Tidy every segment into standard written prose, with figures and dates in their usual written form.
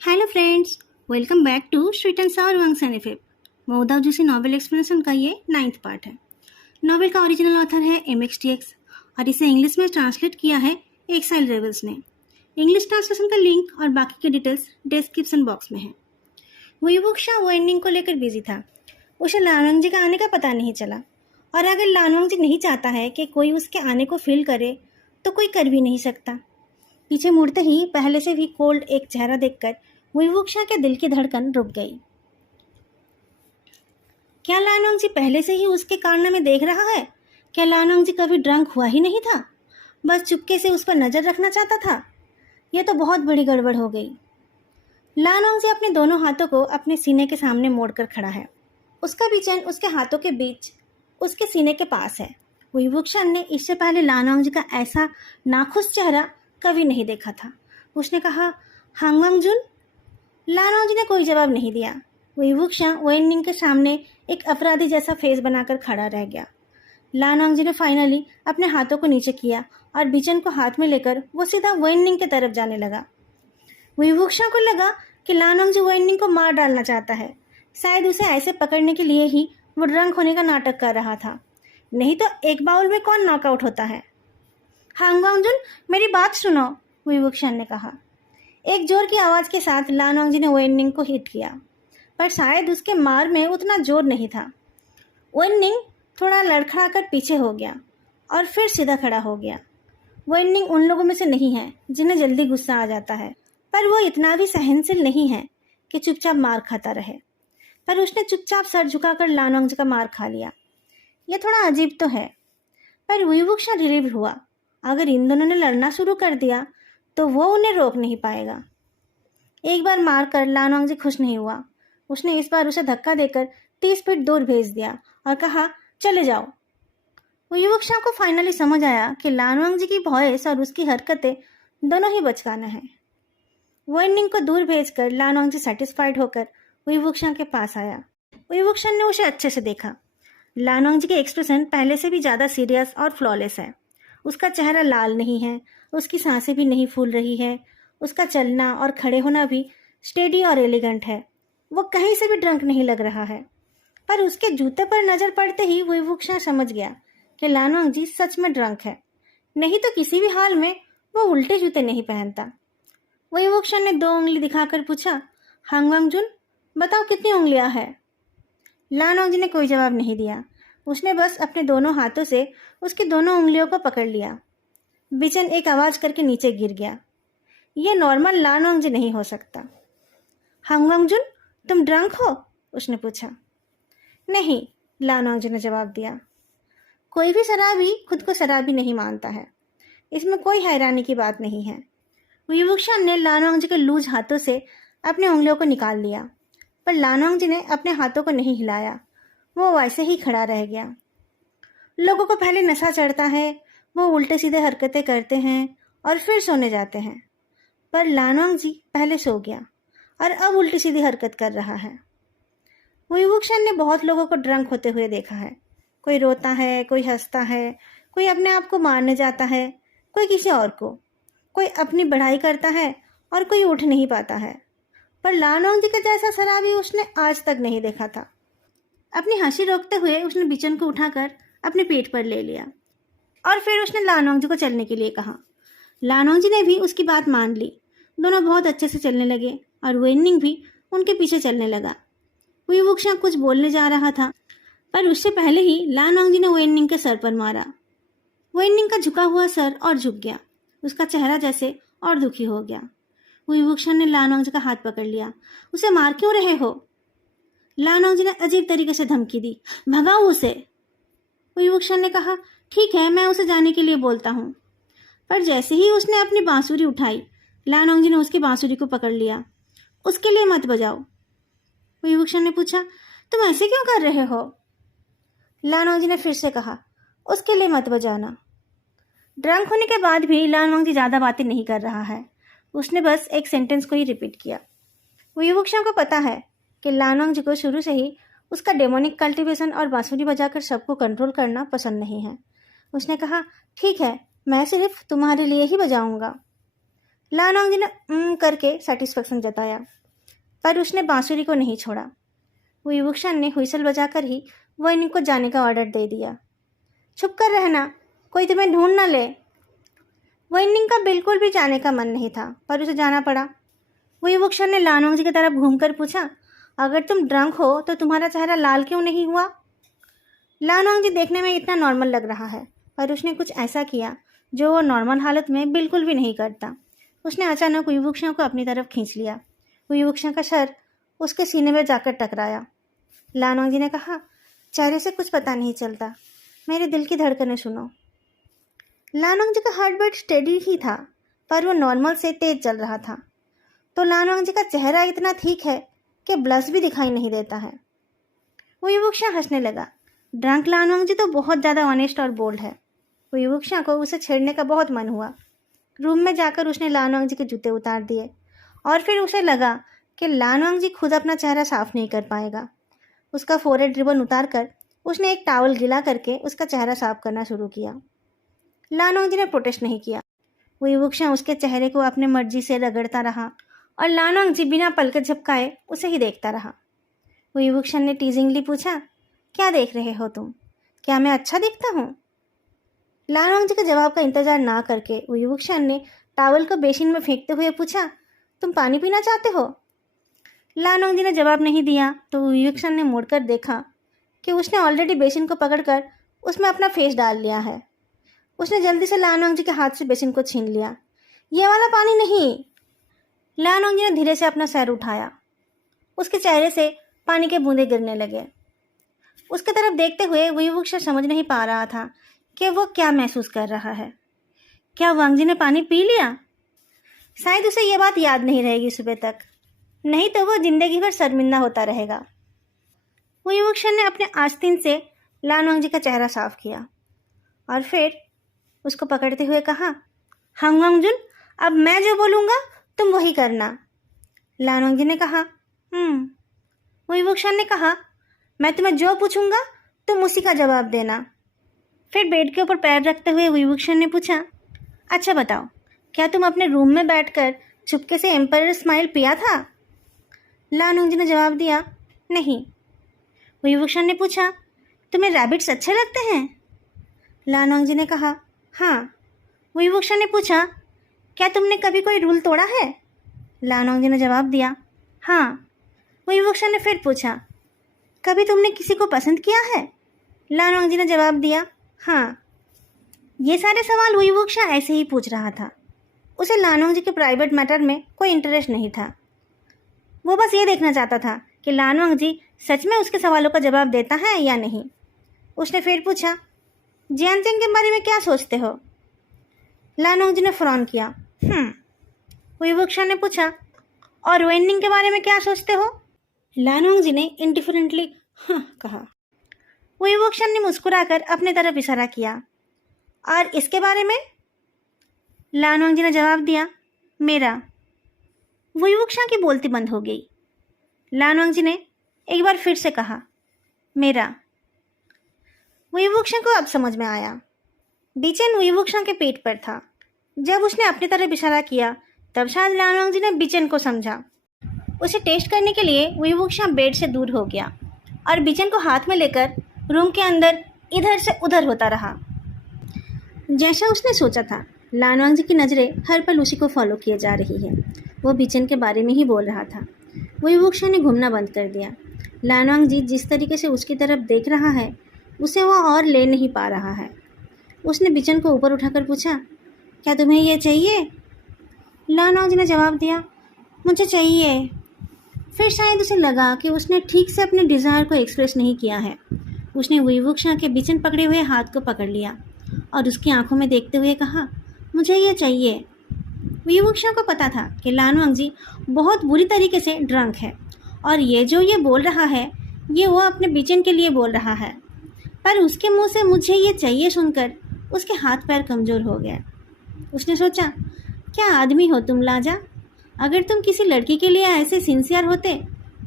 Hello friends, welcome back to sweet and sour wings and effect. मऊदा juicy novel explanation का ये 9th part है। Novel का original author है MXTX और इसे इंग्लिश में ट्रांसलेट किया है एक्साइल रेवल्स ने। इंग्लिश ट्रांसलेशन का लिंक और बाकी की डिटेल्स डिस्क्रिप्शन बॉक्स में है। वुईवुक्शा वो एंडिंग को लेकर बिजी था। उसे लानवंग जी का आने का पता नहीं चला, और अगर लानवंग जी नहीं चाहता है कि कोई उसके आने को फील करे तो कोई कर भी नहीं सकता। पीछे मुड़ते ही पहले से भी कोल्ड एक चेहरा देखकर वुईवुक्शा के दिल की धड़कन रुक गई। क्या लानोंग जी पहले से ही उसके कारनामे देख रहा है? क्या लानोंग जी कभी ड्रंक हुआ ही नहीं था, बस चुपके से उस पर नजर रखना चाहता था? यह तो बहुत बड़ी गड़बड़ हो गई। लानोंग जी अपने दोनों हाथों को अपने सीने के सामने मोड़कर खड़ा है। उसका भी चैन उसके हाथों के बीच उसके सीने के पास है। वुईवुक्शा ने इससे पहले लानोंग जी का ऐसा नाखुश चेहरा कभी नहीं देखा था। उसने कहा, हांगवांग जुन? लानोंग जी ने कोई जवाब नहीं दिया। वुईवुक्शा वेननिंग के सामने एक अपराधी जैसा फेस बनाकर खड़ा रह गया। लानोंग जी ने फाइनली अपने हाथों को नीचे किया और बिचन को हाथ में लेकर वो सीधा वेननिंग की तरफ जाने लगा। वुईवुक्शा को लगा कि लानोंग जी वेननिंग को मार डालना चाहता है। शायद उसे ऐसे पकड़ने के लिए ही वो ड्रंक होने का नाटक कर रहा था, नहीं तो एक बाउल में कौन नॉकआउट होता है। हांगवांग जुन, मेरी बात सुनो, वुईवुक्शा ने कहा। एक जोर की आवाज के साथ लानोंग जी ने वेननिंग को हिट किया, पर शायद उसके मार में उतना जोर नहीं था। वेननिंग थोड़ा लड़खड़ाकर पीछे हो गया और फिर सीधा खड़ा हो गया। वेननिंग उन लोगों में से नहीं है जिन्हें जल्दी गुस्सा आ जाता है, पर वो इतना भी सहनशील नहीं है कि चुपचाप मार खाता रहे। पर उसने चुपचाप सर झुकाकर लानोंग जी का मार खा लिया। यह थोड़ा अजीब तो है, पर वुईवुक्शा रिलीव हुआ। अगर इन दोनों ने लड़ना शुरू कर दिया तो वो उन्हें रोक नहीं पाएगा। एक बार मारकर लानोंग जी खुश नहीं हुआ। उसने इस बार उसे धक्का देकर 30 फीट दूर भेज दिया और कहा, चले जाओ। वुईवुक्शा को फाइनली समझ आया कि लानोंग जी की वॉइस और उसकी हरकतें दोनों ही बचकाना है। वेननिंग को दूर भेजकर लानोंग जी सेटिस्फाइड होकर वुईवुक्शा के पास आया। वुईवुक्शा ने उसे अच्छे से देखा। लानोंग जी के एक्सप्रेशन पहले से भी ज़्यादा सीरियस और फ्लॉलेस है। उसका चेहरा लाल नहीं है, उसकी सांसें भी नहीं फूल रही है, उसका चलना और खड़े होना भी स्टेडी और एलिगेंट है। वो कहीं से भी ड्रंक नहीं लग रहा है। पर उसके जूते पर नजर पड़ते ही वुईवुक्शा समझ गया कि लानोंग जी सच में ड्रंक है, नहीं तो किसी भी हाल में वो उल्टे जूते नहीं पहनता। वुईवुक्शा ने 2 उंगली दिखाकर पूछा, हांगवांग जुन, बताओ कितनी उंगलियां हैं? लानोंग जी ने कोई जवाब नहीं दिया। उसने बस अपने दोनों हाथों से उसकी दोनों उंगलियों को पकड़ लिया। बिचन एक आवाज करके नीचे गिर गया। यह नॉर्मल लानोंग जी नहीं हो सकता। हांगवांग जुन, तुम ड्रंक हो? उसने पूछा। नहीं, लानोंग जी ने जवाब दिया। कोई भी शराबी खुद को शराबी नहीं मानता है, इसमें कोई हैरानी की बात नहीं है। वुईवुक्शा ने लानोंग जी के लूज हाथों से अपने उंगलियों को निकाल लिया, पर लानोंग जी ने अपने हाथों को नहीं हिलाया। वो वैसे ही खड़ा रह गया। लोगों को पहले नशा चढ़ता है, वो उल्टे सीधे हरकतें करते हैं और फिर सोने जाते हैं, पर लानोंग जी पहले सो गया और अब उल्टी सीधी हरकत कर रहा है। वुईवुक्शा ने बहुत लोगों को ड्रंक होते हुए देखा है। कोई रोता है, कोई हंसता है, कोई अपने आप को मारने जाता है, कोई किसी और को, कोई अपनी बढ़ाई करता है और कोई उठ नहीं पाता है। पर लानोंग जी का जैसा शराबी उसने आज तक नहीं देखा था। अपनी हंसी रोकते हुए उसने बिचन को उठाकर अपने पेट पर ले लिया और फिर उसने लानोंग जी को चलने के लिए कहा। लानोंग जी ने भी उसकी बात मान ली। दोनों बहुत अच्छे से चलने लगे और वेननिंग भी उनके पीछे चलने लगा। वुईवुक्शा कुछ बोलने जा रहा था, पर उससे पहले ही लानोंग जी ने वेननिंग के सर पर मारा। वेननिंग का झुका हुआ सर और झुक गया। उसका चेहरा जैसे और दुखी हो गया। वुईवुक्शा ने लानोंग जी का हाथ पकड़ लिया। उसे मार क्यों रहे हो? लानोंग जी ने अजीब तरीके से धमकी दी, भगाओ उसे। वुईवुक्शा ने कहा, ठीक है, मैं उसे जाने के लिए बोलता हूँ। पर जैसे ही उसने अपनी बांसुरी उठाई, लानोंग जी ने उसकी बांसुरी को पकड़ लिया। उसके लिए मत बजाओ। वुईवुक्शा ने पूछा, तुम ऐसे क्यों कर रहे हो? लानोंग जी ने फिर से कहा, उसके लिए मत बजाना। ड्रंक होने के बाद भी लानोंग जी ज़्यादा बातें नहीं कर रहा है। उसने बस एक सेंटेंस को ही रिपीट किया। वुईवुक्शा को पता है कि लानोंग जी को शुरू से ही उसका डेमोनिक कल्टीवेशन और बांसुरी बजाकर सबको कंट्रोल करना पसंद नहीं है। उसने कहा, ठीक है, मैं सिर्फ तुम्हारे लिए ही बजाऊंगा। लानोंग जी ने करके सेटिस्फेक्शन जताया, पर उसने बांसुरी को नहीं छोड़ा। वुईवुक्शन ने हुइसल बजाकर ही वॉइनिंग को जाने का ऑर्डर दे दिया। छुप कर रहना, कोई तुम्हें ढूंढ ना ले। वॉइनिंग का बिल्कुल भी जाने का मन नहीं था, पर उसे जाना पड़ा। वुईवुक्शन ने लानोंग जी की तरफ घूमकर पूछा, अगर तुम ड्रंक हो तो तुम्हारा चेहरा लाल क्यों नहीं हुआ? लानोंग जी देखने में इतना नॉर्मल लग रहा है, पर उसने कुछ ऐसा किया जो वो नॉर्मल हालत में बिल्कुल भी नहीं करता। उसने अचानक वुईवुक्शन को अपनी तरफ खींच लिया। वुईवुक्शन का सर उसके सीने में जाकर टकराया। लानोंग जी ने कहा, चेहरे से कुछ पता नहीं चलता, मेरे दिल की धड़कनें सुनो। लानोंग जी का हार्ट बीट स्टेडी ही था, पर वो नॉर्मल से तेज चल रहा था। तो लानोंग जी का चेहरा इतना ठीक है कि ब्लश भी दिखाई नहीं देता है। वुईवुक्शन हंसने लगा। ड्रंक लानोंग जी तो बहुत ज़्यादा ऑनेस्ट और बोल्ड है। वुईवुक्शन को उसे छेड़ने का बहुत मन हुआ। रूम में जाकर उसने लानोंग जी के जूते उतार दिए और फिर उसे लगा कि लानोंग जी खुद अपना चेहरा साफ नहीं कर पाएगा। उसका फोरहेड रिबन उतार कर उसने एक टॉवल गीला करके उसका चेहरा साफ करना शुरू किया। लानोंग जी ने प्रोटेस्ट नहीं किया। वुईवुक्शन उसके चेहरे को अपने मर्जी से रगड़ता रहा और लानोंग जी बिना पलक झपकाए उसे ही देखता रहा। वुईवुक्शन ने टीजिंगली पूछा, क्या देख रहे हो तुम? क्या मैं अच्छा दिखता हूँ? लानोंग जी के जवाब का इंतजार ना करके वुईवुक्शन ने टॉवल को बेसिन में फेंकते हुए पूछा, तुम पानी पीना चाहते हो? लानोंग जी ने जवाब नहीं दिया तो वुईवुक्शन ने मुड़कर देखा कि उसने ऑलरेडी बेसिन को पकड़कर उसमें अपना फेस डाल लिया है। उसने जल्दी से लानोंग जी के हाथ से बेसिन को छीन लिया। ये वाला पानी नहीं। लानोंग जी ने धीरे से अपना सर उठाया। उसके चेहरे से पानी के बूंदे गिरने लगे। उसके तरफ देखते हुए वुईवुक्शन समझ नहीं पा रहा था कि वो क्या महसूस कर रहा है। क्या वांग जी ने पानी पी लिया? शायद उसे ये बात याद नहीं रहेगी सुबह तक, नहीं तो वो जिंदगी भर शर्मिंदा होता रहेगा। वुईवुक्शन ने अपने आस्तीन से लानोंग जी का चेहरा साफ किया और फिर उसको पकड़ते हुए कहा, हंग वांगजुन, अब मैं जो बोलूँगा तुम वही करना। लानोंग जी ने कहा, वुईवुक्शन ने कहा, मैं तुम्हें जो पूछूंगा तुम उसी का जवाब देना। फिर बेड के ऊपर पैर रखते हुए वुईवुक्शन ने पूछा, अच्छा बताओ, क्या तुम अपने रूम में बैठकर चुपके से एम्पायर स्माइल पिया था? लानोंग जी ने जवाब दिया, नहीं। वुईवुक्शन ने पूछा, तुम्हें रैबिट्स अच्छे लगते हैं? लानोंग जी ने कहा, हाँ। वुईवुक्शन ने पूछा, क्या तुमने कभी कोई रूल तोड़ा है? लानोंग जी ने जवाब दिया, हाँ। वुईवुक्शन ने फिर पूछा, कभी तुमने किसी को पसंद किया है? लानोंग जी ने जवाब दिया, हाँ। ये सारे सवाल वुईवुक्शन ऐसे ही पूछ रहा था। उसे लानोंग जी के प्राइवेट मैटर में कोई इंटरेस्ट नहीं था। वो बस ये देखना चाहता था कि लानोंग जी सच में उसके सवालों का जवाब देता है या नहीं। उसने फिर पूछा, जियानचेंग के बारे में क्या सोचते हो? लानोंग जी ने फ्रॉन किया। वुईवुक्शन ने पूछा, और वेनिंग के बारे में क्या सोचते हो? लानोंग जी ने इंडिफरेंटली कहा। वुईवुक्शन ने मुस्कुराकर अपने तरफ इशारा किया। और इसके बारे में? लानोंग जी ने जवाब दिया, मेरा। वुईवुक्शन की बोलती बंद हो गई। लानोंग जी ने एक बार फिर से कहा, मेरा। वुईवुक्शन को अब समझ में आया। बिचेन वुईवुक्शन के पेट पर था। जब उसने अपनी तरफ इशारा किया तब शायद लानोंग जी ने बिचेन को समझा। उसे टेस्ट करने के लिए वुईवुक्शन बेड से दूर हो गया और बिचेन को हाथ में लेकर रूम के अंदर इधर से उधर होता रहा। जैसा उसने सोचा था, लानोंग जी की नज़रें हर पल उसी को फॉलो किए जा रही है। वो बिचेन के बारे में ही बोल रहा था। वुईवुक्शन ने घूमना बंद कर दिया। लानोंग जी जिस तरीके से उसकी तरफ देख रहा है उसे वो और ले नहीं पा रहा है। उसने बिचेन को ऊपर उठाकर पूछा, क्या तुम्हें ये चाहिए? लानोंग जी ने जवाब दिया, मुझे चाहिए। फिर शायद उसे लगा कि उसने ठीक से अपने डिज़ायर को एक्सप्रेस नहीं किया है। उसने वुईवुक्शन के बिचेन पकड़े हुए हाथ को पकड़ लिया और उसकी आंखों में देखते हुए कहा, मुझे ये चाहिए। वुईवुक्शन को पता था कि लानोंग जी बहुत बुरी तरीके से ड्रंक है और ये बोल रहा है ये वो अपने बिचेन के लिए बोल रहा है, पर उसके मुंह से मुझे ये चाहिए सुनकर उसके हाथ पैर कमज़ोर हो गए। उसने सोचा, क्या आदमी हो तुम लाजा। अगर तुम किसी लड़की के लिए ऐसे सिंसियर होते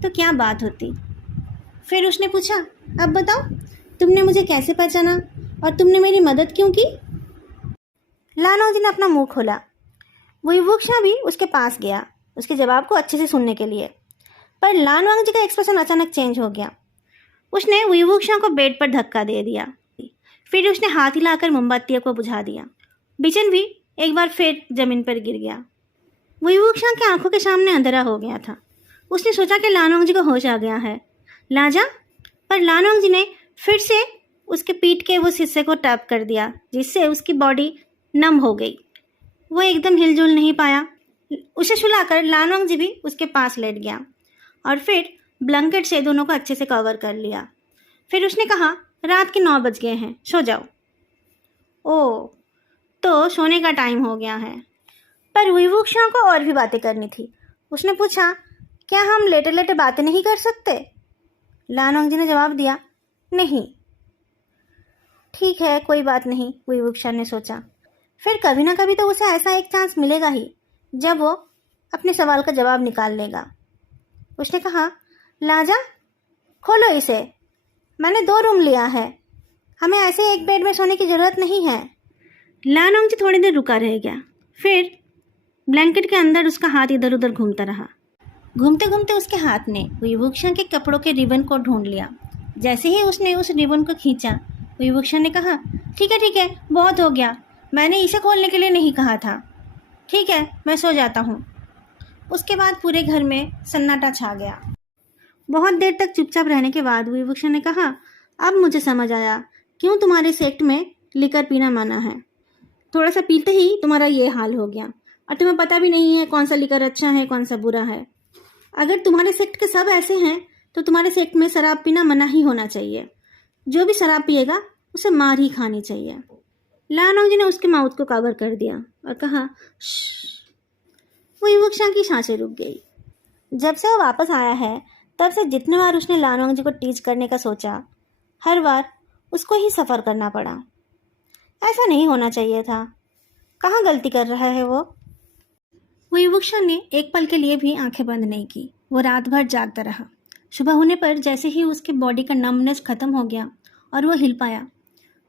तो क्या बात होती। फिर उसने पूछा, अब बताओ तुमने मुझे कैसे पहचाना और तुमने मेरी मदद क्यों की? लानोंग जी ने अपना मुंह खोला। विभूषा भी उसके पास गया उसके जवाब को अच्छे से सुनने के लिए, पर लानवांग जी का एक्सप्रेशन अचानक चेंज हो गया। उसने विभूषा को बेड पर धक्का दे दिया, फिर उसने हाथ हिलाकर मोमबत्तियों को बुझा दिया। बिचन भी एक बार फिर जमीन पर गिर गया। विभूषा की आंखों के सामने अंधेरा हो गया था। उसने सोचा कि लानवांग जी को होश आ गया है। लाजा, पर लानवांग जी ने फिर से उसके पीठ के उस हिस्से को टैप कर दिया जिससे उसकी बॉडी नम हो गई। वो एकदम हिलजुल नहीं पाया। उसे सुलाकर लानवांग जी भी उसके पास लेट गया और फिर ब्लैंकेट से दोनों को अच्छे से कवर कर लिया। फिर उसने कहा, रात के 9 बज गए हैं, सो जाओ। ओह, तो सोने का टाइम हो गया है। पर विभूषा को और भी बातें करनी थी। उसने पूछा, क्या हम लेटे लेटे बातें नहीं कर सकते? लानवांग जी ने जवाब दिया, नहीं। ठीक है, कोई बात नहीं, विभूषा ने सोचा। फिर कभी ना कभी तो उसे ऐसा एक चांस मिलेगा ही जब वो अपने सवाल का जवाब निकाल लेगा। उसने कहा, लाजा, खोलो इसे। मैंने 2 रूम लिया है, हमें ऐसे एक बेड में सोने की ज़रूरत नहीं है। लानवांग जी थोड़ी देर रुका रह गया। फिर ब्लैंकेट के अंदर उसका हाथ इधर उधर घूमता रहा। घूमते घूमते उसके हाथ ने विभूषा के कपड़ों के रिबन को ढूंढ लिया। जैसे ही उसने उस रिबन को खींचा, विभूषा ने कहा, ठीक है, बहुत हो गया, मैंने इसे खोलने के लिए नहीं कहा था। ठीक है, मैं सो जाता हूँ। उसके बाद पूरे घर में सन्नाटा छा गया। बहुत देर तक चुपचाप रहने के बाद विभूषा ने कहा, अब मुझे समझ आया क्यों तुम्हारे सेक्ट में लिकर पीना मना है। थोड़ा सा पीते ही तुम्हारा ये हाल हो गया और तुम्हें पता भी नहीं है कौन सा लिकर अच्छा है कौन सा बुरा है। अगर तुम्हारे सेक्ट के सब ऐसे हैं तो तुम्हारे सेक्ट में शराब पीना मना ही होना चाहिए। जो भी शराब पिएगा उसे मार ही खानी चाहिए। लानवांग जी ने उसके माउथ को कवर कर दिया और कहा, विभूषा की सांसें रुक गई। जब से वो वापस आया है तब से जितने बार उसने लानवांग जी को टीच करने का सोचा, हर बार उसको ही सफ़र करना पड़ा। ऐसा नहीं होना चाहिए था। कहाँ गलती कर रहा है वो? विभूषा ने एक पल के लिए भी आंखें बंद नहीं की। वो रात भर जागता रहा। सुबह होने पर जैसे ही उसकी बॉडी का नमनेस खत्म हो गया और वो हिल पाया,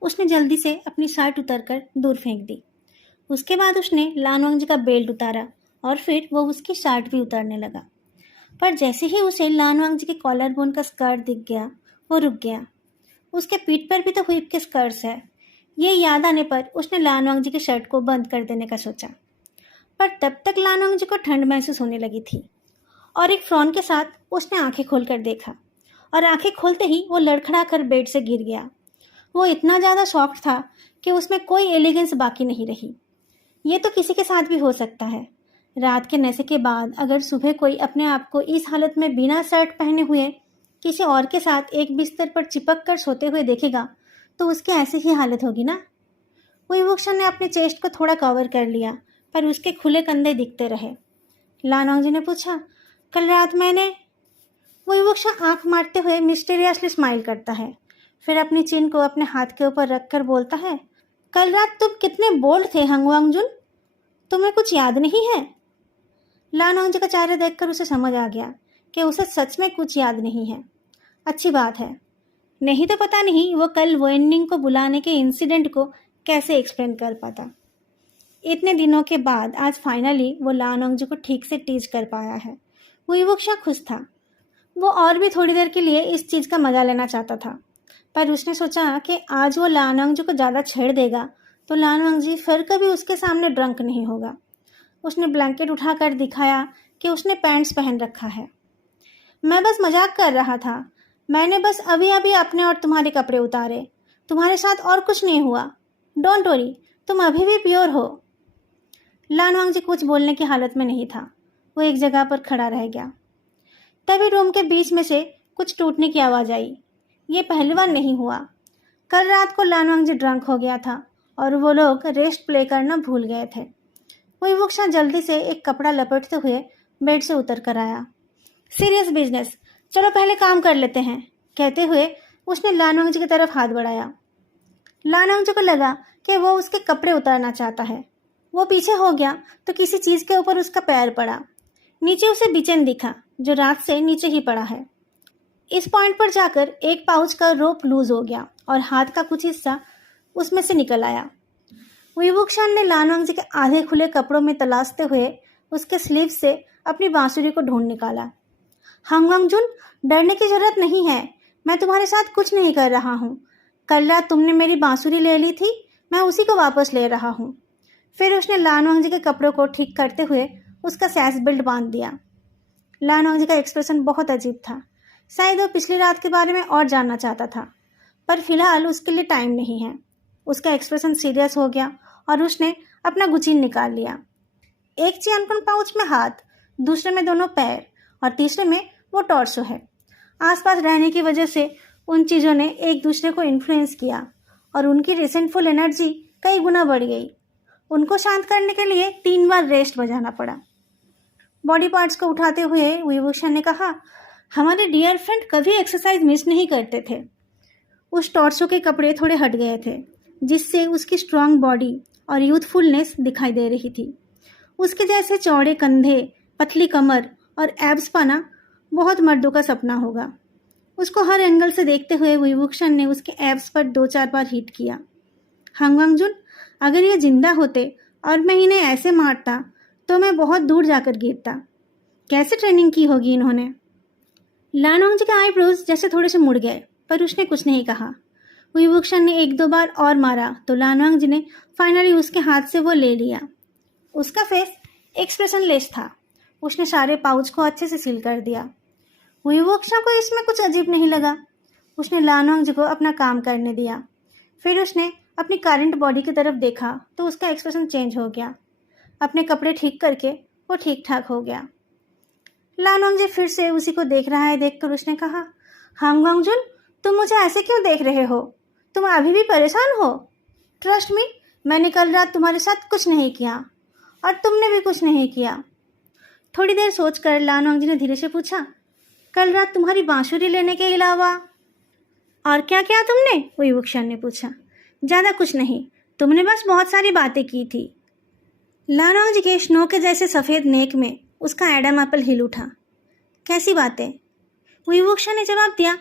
उसने जल्दी से अपनी शर्ट उतारकर दूर फेंक दी। उसके बाद उसने लानवांग जी का बेल्ट उतारा और फिर वो उसकी शर्ट भी उतारने लगा। पर जैसे ही उसे लानवांग जी के कॉलर बोन का स्कर्ट दिख गया, वो रुक गया। उसके पीठ पर भी तो हुइप के स्कर्ट्स है। ये याद आने पर उसने लानवांग जी की शर्ट को बंद कर देने का सोचा, पर तब तक लानवांग जी को ठंड महसूस होने लगी थी और एक फ्रॉन के साथ उसने आंखें खोलकर देखा और आंखें खोलते ही वो लड़खड़ा कर बेड से गिर गया। वो इतना ज़्यादा शॉक्ड था कि उसमें कोई एलिगेंस बाकी नहीं रही। ये तो किसी के साथ भी हो सकता है। रात के नशे के बाद अगर सुबह कोई अपने आप को इस हालत में बिना शर्ट पहने हुए किसी और के साथ एक बिस्तर पर चिपक कर सोते हुए देखेगा तो उसकी ऐसी ही हालत होगी ना। विभूषा ने अपने चेस्ट को थोड़ा कवर कर लिया पर उसके खुले कंधे दिखते रहे। लानवांग जी ने पूछा, कल रात मैंने? विभूषा आंख मारते हुए मिस्टीरियसली स्माइल करता है, फिर अपनी चिन को अपने हाथ के ऊपर रखकर बोलता है, कल रात तुम कितने बोल्ड थे हंगवांगजुन, तुम्हें कुछ याद नहीं है? लानवांग जी का चेहरा देखकर उसे समझ आ गया कि उसे सच में कुछ याद नहीं है। अच्छी बात है, नहीं तो पता नहीं वो कल वेनिंग को बुलाने के इंसिडेंट को कैसे एक्सप्लेन कर पाता। इतने दिनों के बाद आज फाइनली वो लानवांग जी को ठीक से टीच कर पाया है। विभूषा खुश था। वो और भी थोड़ी देर के लिए इस चीज़ का मज़ा लेना चाहता था, पर उसने सोचा कि आज वो लानवांग जी को ज़्यादा छेड़ देगा तो लानवांग जी फिर कभी उसके सामने ड्रंक नहीं होगा। उसने ब्लैंकेट उठाकर दिखाया कि उसने पैंट्स पहन रखा है। मैं बस मजाक कर रहा था, मैंने बस अभी अभी अपने और तुम्हारे कपड़े उतारे, तुम्हारे साथ और कुछ नहीं हुआ। डोंट वरी, तुम अभी भी प्योर हो। लानवांग जी कुछ बोलने की हालत में नहीं था। वो एक जगह पर खड़ा रह गया। तभी रूम के बीच में से कुछ टूटने की आवाज़ आई। ये पहली बार नहीं हुआ। कल रात को लानवांग जी ड्रंक हो गया था और वो लोग रेस्ट प्ले करना भूल गए थे। विभूषा जल्दी से एक कपड़ा लपेटते हुए बेड से उतर कर आया। सीरियस बिजनेस, चलो पहले काम कर लेते हैं, कहते हुए उसने लानवांग जी की तरफ हाथ बढ़ाया। लानवांग जी को लगा कि वो उसके कपड़े उतारना चाहता है। वो पीछे हो गया तो किसी चीज़ के ऊपर उसका पैर पड़ा। नीचे उसे बिचन दिखा जो रात से नीचे ही पड़ा है। इस पॉइंट पर जाकर एक पाउच का रोप लूज हो गया और हाथ का कुछ हिस्सा उसमें से निकल आया। विभूषण ने लानवांग जी के आधे खुले कपड़ों में तलाशते हुए उसके स्लीव से अपनी बांसुरी को ढूंढ निकाला। हांगवांगजुन, डरने की जरूरत नहीं है, मैं तुम्हारे साथ कुछ नहीं कर रहा हूँ। कल रात तुमने मेरी बांसुरी ले ली थी, मैं उसी को वापस ले रहा हूँ। फिर उसने लानवांग जी के कपड़ों को ठीक करते हुए उसका सैस बेल्ट बांध दिया। लानवांग जी का एक्सप्रेशन बहुत अजीब था। शायद वो पिछली रात के बारे में और जानना चाहता था, पर फिलहाल उसके लिए टाइम नहीं है। उसका एक्सप्रेशन सीरियस हो गया और उसने अपना गुचीन निकाल लिया। एक चियनपन पाउच में हाथ, दूसरे में दोनों पैर और तीसरे में वो टॉर्सो है। आसपास रहने की वजह से उन चीज़ों ने एक दूसरे को इन्फ्लुएंस किया और उनकी रिसेंटफुल एनर्जी कई गुना बढ़ गई। उनको शांत करने के लिए 3 बार रेस्ट बजाना पड़ा। बॉडी पार्ट्स को उठाते हुए विभूषण ने कहा, हमारे डियर फ्रेंड कभी एक्सरसाइज मिस नहीं करते थे। उस टॉर्सो के कपड़े थोड़े हट गए थे, जिससे उसकी स्ट्रांग बॉडी और यूथफुलनेस दिखाई दे रही थी। उसके जैसे चौड़े कंधे, पतली कमर और एब्स पाना बहुत मर्दों का सपना होगा। उसको हर एंगल से देखते हुए विभूषण ने उसके एब्स पर 2-4 बार हिट किया। हांगवांगजुन, अगर ये जिंदा होते और मैं इन्हें ऐसे मारता तो मैं बहुत दूर जाकर गिरता। कैसे ट्रेनिंग की होगी इन्होंने? लानवांग जी के आईब्रोज जैसे थोड़े से मुड़ गए, पर उसने कुछ नहीं कहा। विभूषण ने 1-2 बार और मारा तो लानवांग जी ने फाइनली उसके हाथ से वो ले लिया। उसका फेस एक्सप्रेशन लेस था। उसने सारे पाउच को अच्छे से सील कर दिया। विभूषण को इसमें कुछ अजीब नहीं लगा। उसने लानवांग जी को अपना काम करने दिया। फिर उसने अपनी करंट बॉडी की तरफ देखा तो उसका एक्सप्रेशन चेंज हो गया। अपने कपड़े ठीक करके वो ठीक ठाक हो गया। लानवांग जी फिर से उसी को देख रहा है देखकर उसने कहा, हांगवांगजुन, तुम मुझे ऐसे क्यों देख रहे हो? तुम अभी भी परेशान हो? ट्रस्ट मी, मैंने कल रात तुम्हारे साथ कुछ नहीं किया और तुमने भी कुछ नहीं किया। थोड़ी देर सोचकर लानवांग जी ने धीरे से पूछा, कल रात तुम्हारी बांसुरी लेने के अलावा और क्या किया तुमने? विभूषण ने पूछा। ज़्यादा कुछ नहीं, तुमने बस बहुत सारी बातें की थी। लानवांग जी के स्नो के जैसे सफ़ेद नेक में उसका एडम एप्पल हिल उठा। कैसी बातें? विभूषण ने जवाब दिया,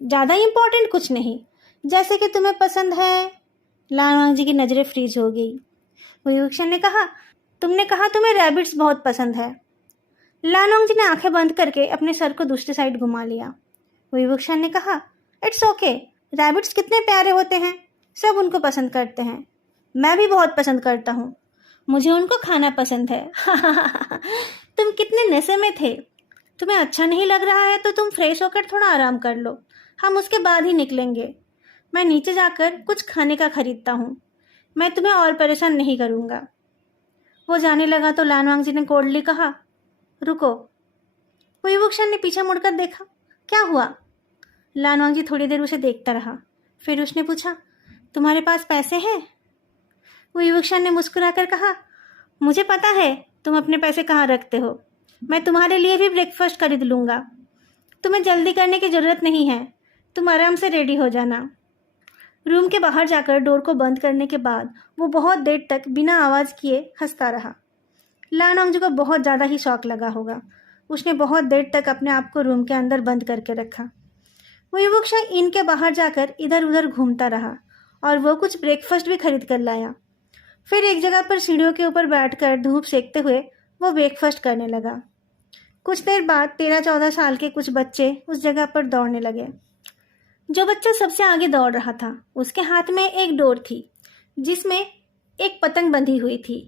ज़्यादा इम्पोर्टेंट कुछ नहीं, जैसे कि तुम्हें पसंद है। लानवांग जी की नज़रें फ्रीज हो गई। विभूषण ने कहा, तुमने कहा तुम्हें रैबिट्स बहुत पसंद है। लानवांग जी ने आंखें बंद करके अपने सर को दूसरी साइड घुमा लिया। विभूषण ने कहा, इट्स ओके, रैबिट्स कितने प्यारे होते हैं, सब उनको पसंद करते हैं। मैं भी बहुत पसंद करता हूँ, मुझे उनको खाना पसंद है। तुम कितने नशे में थे। तुम्हें अच्छा नहीं लग रहा है तो तुम फ्रेश होकर थोड़ा आराम कर लो, हम उसके बाद ही निकलेंगे। मैं नीचे जाकर कुछ खाने का खरीदता हूँ, मैं तुम्हें और परेशान नहीं करूँगा। वो जाने लगा तो लानवांग जी ने कोल्डली कहा, रुको। विभूषण ने पीछे मुड़कर देखा। क्या हुआ? लानवांग जी थोड़ी देर उसे देखता रहा। फिर उसने पूछा, तुम्हारे पास पैसे हैं? विभूषण ने मुस्कुराकर कहा, मुझे पता है तुम अपने पैसे कहाँ रखते हो, मैं तुम्हारे लिए भी ब्रेकफास्ट खरीद लूँगा। तुम्हें जल्दी करने की ज़रूरत नहीं है, तुम आराम से रेडी हो जाना। रूम के बाहर जाकर डोर को बंद करने के बाद वो बहुत देर तक बिना आवाज़ किए हंसता रहा। लानवांग जी को बहुत ज़्यादा ही शौक लगा होगा। उसने बहुत देर तक अपने आप को रूम के अंदर बंद करके रखा। विभूषण इन के बाहर जाकर इधर उधर घूमता रहा और वो कुछ ब्रेकफास्ट भी खरीद कर लाया। फिर एक जगह पर सीढ़ियों के ऊपर बैठकर धूप सेकते हुए वो ब्रेकफास्ट करने लगा। कुछ देर बाद 13-14 साल के कुछ बच्चे उस जगह पर दौड़ने लगे। जो बच्चा सबसे आगे दौड़ रहा था उसके हाथ में एक डोर थी जिसमें एक पतंग बंधी हुई थी।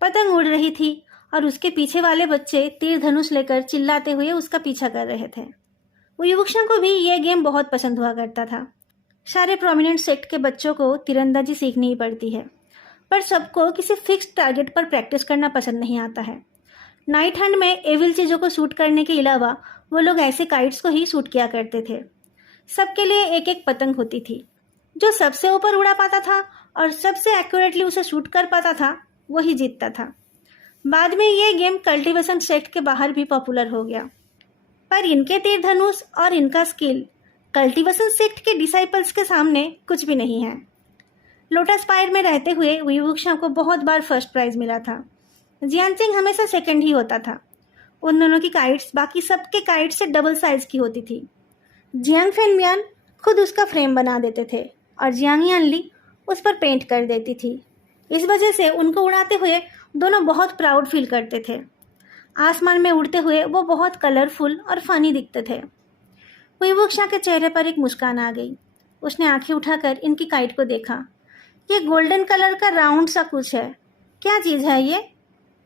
पतंग उड़ रही थी और उसके पीछे वाले बच्चे तीर धनुष लेकर चिल्लाते हुए उसका पीछा कर रहे थे। विभूषण को भी यह गेम बहुत पसंद हुआ करता था। सारे प्रोमिनेंट सेक्ट के बच्चों को तीरंदाजी सीखनी ही पड़ती है, पर सबको किसी फिक्स्ड टारगेट पर प्रैक्टिस करना पसंद नहीं आता है। नाइट हैंड में एविल चीज़ों को शूट करने के अलावा वो लोग ऐसे काइट्स को ही शूट किया करते थे। सबके लिए एक एक पतंग होती थी। जो सबसे ऊपर उड़ा पाता था और सबसे एक्यूरेटली उसे शूट कर पाता था वही जीतता था। बाद में ये गेम कल्टीवेशन सेक्ट के बाहर भी पॉपुलर हो गया, पर इनके तीर धनुष और इनका स्किल कल्टीवेशन सेक्ट के डिसाइपल्स के सामने कुछ भी नहीं है। लोटस फायर में रहते हुए विभूषण को बहुत बार फर्स्ट प्राइज मिला था। जियानसिंग हमेशा सेकंड ही होता था। उन दोनों की काइट्स बाकी सबके काइट से डबल साइज की होती थी। जियांग फेनमियान खुद उसका फ्रेम बना देते थे और जियांग यानली उस पर पेंट कर देती थी। इस वजह से उनको उड़ाते हुए दोनों बहुत प्राउड फील करते थे। आसमान में उड़ते हुए वो बहुत कलरफुल और फनी दिखते थे। विवुक्षा के चेहरे पर एक मुस्कान आ गई। उसने आंखें उठाकर इनकी काइट को देखा। ये गोल्डन कलर का राउंड सा कुछ है। क्या चीज़ है ये?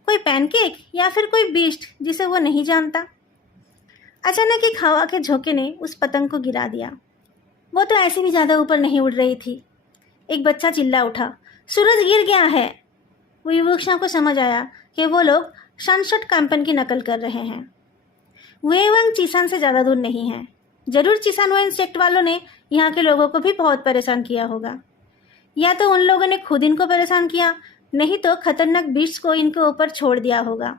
कोई पैनकेक या फिर कोई बीस्ट जिसे वो नहीं जानता? अचानक एक हवा के झोंके ने उस पतंग को गिरा दिया। वो तो ऐसे भी ज़्यादा ऊपर नहीं उड़ रही थी। एक बच्चा चिल्ला उठा, सूरज गिर गया है। विवुक्षा को समझ आया कि वो लोग सनसेट कैंपेन की नकल कर रहे हैं। वेइवंग चिसान से ज़्यादा दूर नहीं है। जरूर चिसान व इंसेक्ट वालों ने यहाँ के लोगों को भी बहुत परेशान किया होगा। या तो उन लोगों ने खुद इनको परेशान किया, नहीं तो खतरनाक बीट्स को इनके ऊपर छोड़ दिया होगा।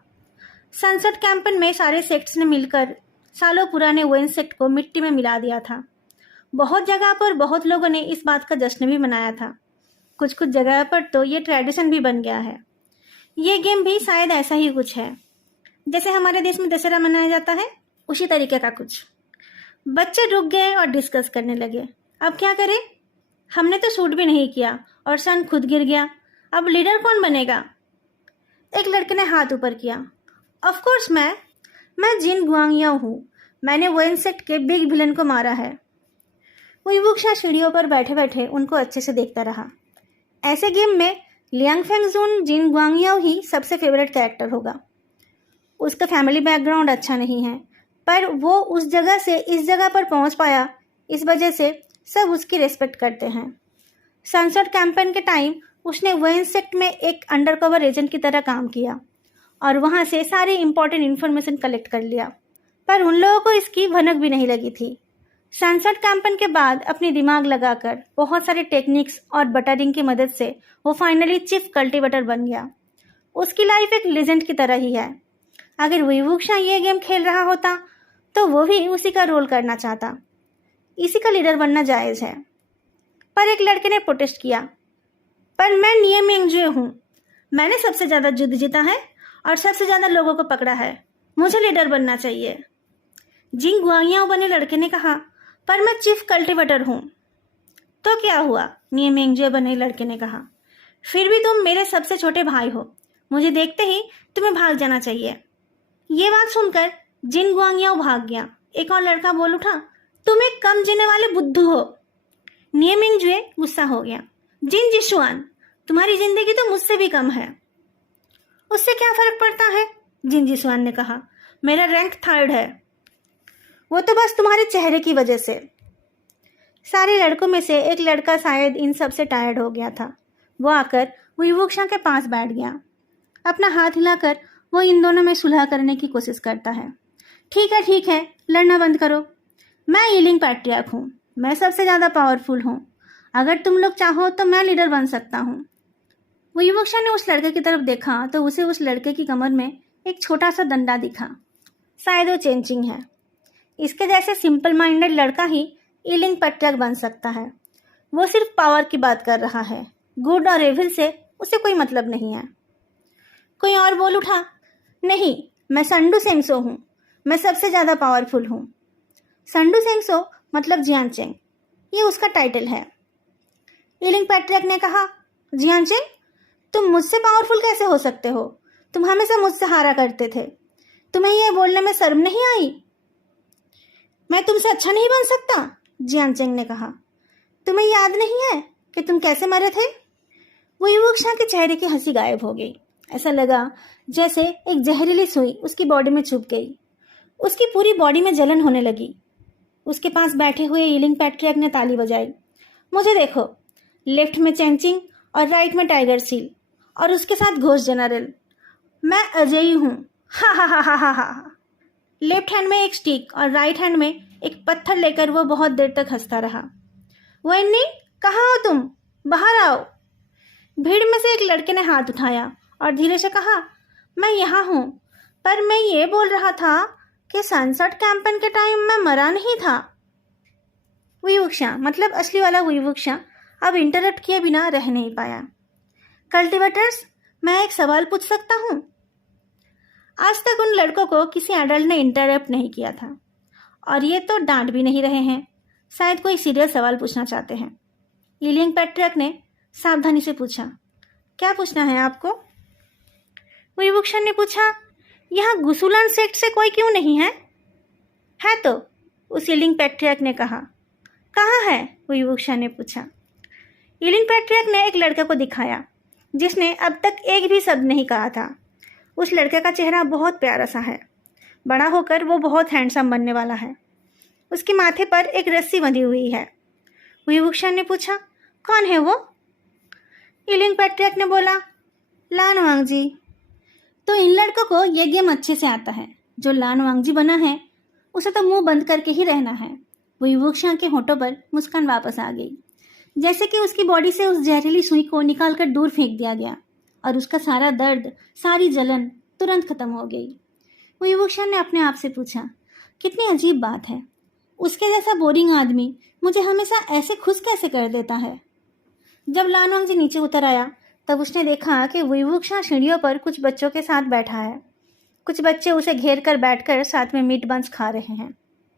सनसेट कैंपेन में सारे सेक्ट्स ने मिलकर सालों पुराने वो इंसेक्ट को मिट्टी में मिला दिया था। बहुत जगह पर बहुत लोगों ने इस बात का जश्न भी मनाया था। कुछ कुछ जगह पर तो ये ट्रेडिशन भी बन गया है। ये गेम भी शायद ऐसा ही कुछ है, जैसे हमारे देश में दशहरा मनाया जाता है, उसी तरीके का कुछ। बच्चे रुक गए और डिस्कस करने लगे। अब क्या करें? हमने तो शूट भी नहीं किया और सन खुद गिर गया। अब लीडर कौन बनेगा? एक लड़के ने हाथ ऊपर किया। ऑफ कोर्स मैं जिन गुआंगयाओ हूँ। मैंने वो इंसेक्ट के बिग विलन को मारा है। विवुक्षा सीढ़ियों पर बैठे बैठे उनको अच्छे से देखता रहा। ऐसे गेम में लियांग फेंगजून जिन गुआंगयाओ ही सबसे फेवरेट कैरेक्टर होगा। उसका फैमिली बैकग्राउंड अच्छा नहीं है, पर वो उस जगह से इस जगह पर पहुंच पाया, इस वजह से सब उसकी रिस्पेक्ट करते हैं। सनसेट कैंपेन के टाइम उसने वो इंसेक्ट में एक अंडरकवर एजेंट की तरह काम किया और वहाँ से सारी इम्पोर्टेंट इन्फॉर्मेशन कलेक्ट कर लिया, पर उन लोगों को इसकी भनक भी नहीं लगी थी। सनसेट कैंपेन के बाद अपनी दिमाग लगाकर बहुत सारे टेक्निक्स और बटरिंग की मदद से वो फाइनली चीफ कल्टीवेटर बन गया। उसकी लाइफ एक लेजेंड की तरह ही है। अगर विवुक्षा ये गेम खेल रहा होता तो वो भी उसी का रोल करना चाहता। इसी का लीडर बनना जायज़ है। पर एक लड़के ने प्रोटेस्ट किया, पर मैं निये मिंगजुए हूँ। मैंने सबसे ज़्यादा युद्ध जीता है और सबसे ज़्यादा लोगों को पकड़ा है। मुझे लीडर बनना चाहिए। जिन गुआंगयाओ बने लड़के ने कहा, पर मैं चीफ कल्टीवेटर हूँ। तो क्या हुआ? निये मिंगजुए बने लड़के ने कहा, फिर भी तुम मेरे सबसे छोटे भाई हो। मुझे देखते ही तुम्हें भाग जाना चाहिए। ये बात सुनकर जिन गुआंगयाओ भाग गया। एक और लड़का बोल उठा, तुम एक कम जीने वाले बुद्धू हो। निये मिंगजुए गुस्सा हो गया। जिन जिशुआन, तुम्हारी जिंदगी तो मुझसे भी कम है। उससे क्या फर्क पड़ता है? जिन जिशुआन ने कहा, मेरा रैंक 3rd है। वो तो बस तुम्हारे चेहरे की वजह से। सारे लड़कों में से एक लड़का शायद इन सब से टायर्ड हो गया था। वो आकर विवुक्षा के पास बैठ गया। अपना हाथ हिलाकर वो इन दोनों में सुलह करने की कोशिश करता है। ठीक है, लड़ना बंद करो। मैं यीलिंग पैट्रियार्क हूँ। मैं सबसे ज़्यादा पावरफुल हूँ। अगर तुम लोग चाहो तो मैं लीडर बन सकता हूँ। विवुक्षा ने उस लड़के की तरफ देखा तो उसे उस लड़के की कमर में एक छोटा सा डंडा दिखा। शायद वो चेंजिंग है। इसके जैसे सिंपल माइंडेड लड़का ही यीलिंग पैट्रियार्क बन सकता है। वो सिर्फ पावर की बात कर रहा है। गुड और एविल से उसे कोई मतलब नहीं है। कोई और बोल उठा, नहीं, मैं संडू सेंगसो हूँ। मैं सबसे ज़्यादा पावरफुल हूँ। संडू सेंगसो मतलब जियानचेंग, ये उसका टाइटल है। यीलिंग पैट्रियार्क ने कहा, जियानचेंग, तुम मुझसे पावरफुल कैसे हो सकते हो? तुम हमेशा मुझसे हारा करते थे। तुम्हें ये बोलने में शर्म नहीं आई? मैं तुमसे अच्छा नहीं बन सकता? जियानचेंग ने कहा। तुम्हें याद नहीं है कि तुम कैसे मरे थे? वो विवुक्षा के चेहरे की हंसी गायब हो गई। ऐसा लगा जैसे एक जहरीली सुई उसकी बॉडी में छुप गई। उसकी पूरी बॉडी में जलन होने लगी। उसके पास बैठे हुए यीलिंग पैट्रियार्क ने ताली बजाई। मुझे देखो, लेफ्ट में चेंचिंग और राइट में टाइगर सील और उसके साथ घोस्ट जनरल। मैं अजयी हूँ। हा हा हा हा हा हा। लेफ्ट हैंड में एक स्टिक और राइट हैंड में एक पत्थर लेकर वो बहुत देर तक हंसता रहा। वन्नी, कहाँ हो तुम? बाहर आओ। भीड़ में से एक लड़के ने हाथ उठाया और धीरे से कहा, मैं यहाँ हूँ, पर मैं ये बोल रहा था कि सनसेट कैंपेन के टाइम मैं मरा नहीं था। विवुक्षा मतलब असली वाला विवुक्षा अब इंटरप्ट किए बिना रह नहीं पाया। कल्टीवेटर्स, मैं एक सवाल पूछ सकता हूँ? आज तक उन लड़कों को किसी एडल्ट ने इंटरप्ट नहीं किया था और ये तो डांट भी नहीं रहे हैं। शायद कोई सीरियस सवाल पूछना चाहते हैं। यीलिंग पैट्रियार्क ने सावधानी से पूछा, क्या पूछना है आपको? विभूषण ने पूछा। यहाँ गुसुलान सेक्ट से कोई क्यों नहीं है? है तो, उस ईलिंग पैट्रियर्क ने कहा। कहाँ है? विभूषण ने पूछा। ईलिंग पैट्रियर्क ने एक लड़के को दिखाया जिसने अब तक एक भी शब्द नहीं कहा था। उस लड़के का चेहरा बहुत प्यारा सा है। बड़ा होकर वो बहुत हैंडसम बनने वाला है। उसके माथे पर एक रस्सी बंधी हुई है। विभूषण ने पूछा, कौन है वो? ईलिंग पैट्रियर्क ने बोला, लान वांगजी। तो इन लड़कों को ये गेम अच्छे से आता है। जो लान वांगजी बना है उसे तो मुंह बंद करके ही रहना है। विभूषण के होठों पर मुस्कान वापस आ गई, जैसे कि उसकी बॉडी से उस जहरीली सुई को निकालकर दूर फेंक दिया गया और उसका सारा दर्द, सारी जलन तुरंत खत्म हो गई। विभूषण ने अपने आप से पूछा, कितनी अजीब बात है, उसके जैसा बोरिंग आदमी मुझे हमेशा ऐसे खुश कैसे कर देता है। जब लान वांगजी नीचे उतर आया तब उसने देखा कि विभूषण सीढ़ियों पर कुछ बच्चों के साथ बैठा है। कुछ बच्चे उसे घेर कर बैठकर साथ में मीट बंस खा रहे हैं।